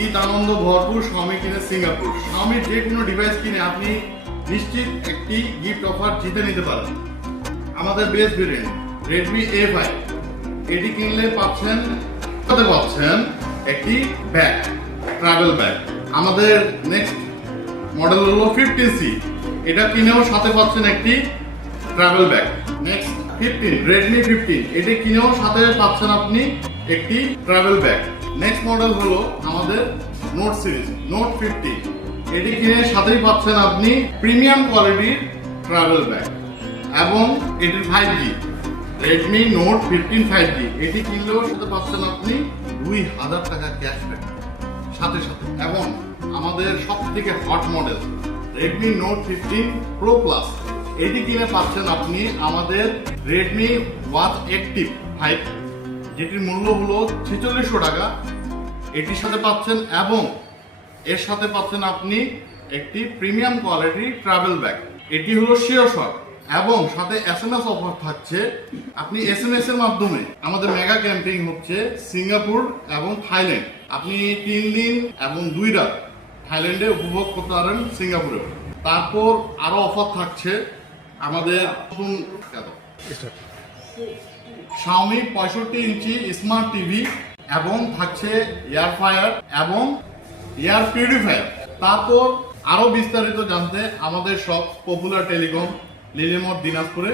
ঈদ আনন্দ ভরপুর Xiaomi কিনে Singapore. Xiaomi যে কোনো ডিভাইস কিনে আপনি নিশ্চিত একটি গিফট অফার জিতে নিতে পারেন। আমাদের বেস্ট ভেরিয়েন্ট Redmi A5, এটি কিনলে পাচ্ছেন একটি ব্যাগ, ট্রাভেল ব্যাগ। আমাদের নেক্সট মডেল হলো 15C, এটা কিনেও সাথে পাচ্ছেন একটি ট্রাভেল ব্যাগ। নেক্সট 15, Redmi 15, এটি কিনেও সাথে পাচ্ছেন আপনি একটি ট্রাভেল ব্যাগ। নেক্সট মডেল হলো আমাদের নোট সিরিজ, নোট 50, এটি কিনে সাথেই পাচ্ছেন আপনি প্রিমিয়াম কোয়ালিটির ট্রাভেল ব্যাগ এবং এটির 5G, Redmi Note 15 5G, এটি কিনলেও সাথে পাচ্ছেন আপনি 2000 টাকা ক্যাশব্যাক সাথে সাথে। এবং আমাদের সবথেকে hot model Redmi Note 15 Pro Plus, এটি কিনে পাচ্ছেন আপনি আমাদের Redmi Watch Active 5, যেটির মূল্য হলো 4600 টাকা, এটির সাথে পাচ্ছেন এবং এর সাথে পাচ্ছেন আপনি একটি প্রিমিয়াম কোয়ালিটি ট্রাভেল ব্যাগ। এটি হলো শিওর শট এবং সাথে SMS অফার থাকছে। আপনি SMS এর মাধ্যমে আমাদের মেগা ক্যাম্পেইন হচ্ছে সিঙ্গাপুর এবং থাইল্যান্ড, আপনি 3 দিন এবং 2 রাত থাইল্যান্ডে উপভোগ করতে পারেন সিঙ্গাপুরে। তারপর আরো অফার থাকছে আমাদের Xiaomi 65 ইঞ্চি স্মার্ট টিভি এবং থাকছে এয়ার ফ্রায়ার এবং এয়ার পিউরিফায়ার। তারপর আরো বিস্তারিত জানতে আমাদের সব পপুলার টেলিকম লিলিমোর দিনাজপুরে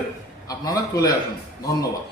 আপনারা চলে আসুন। ধন্যবাদ।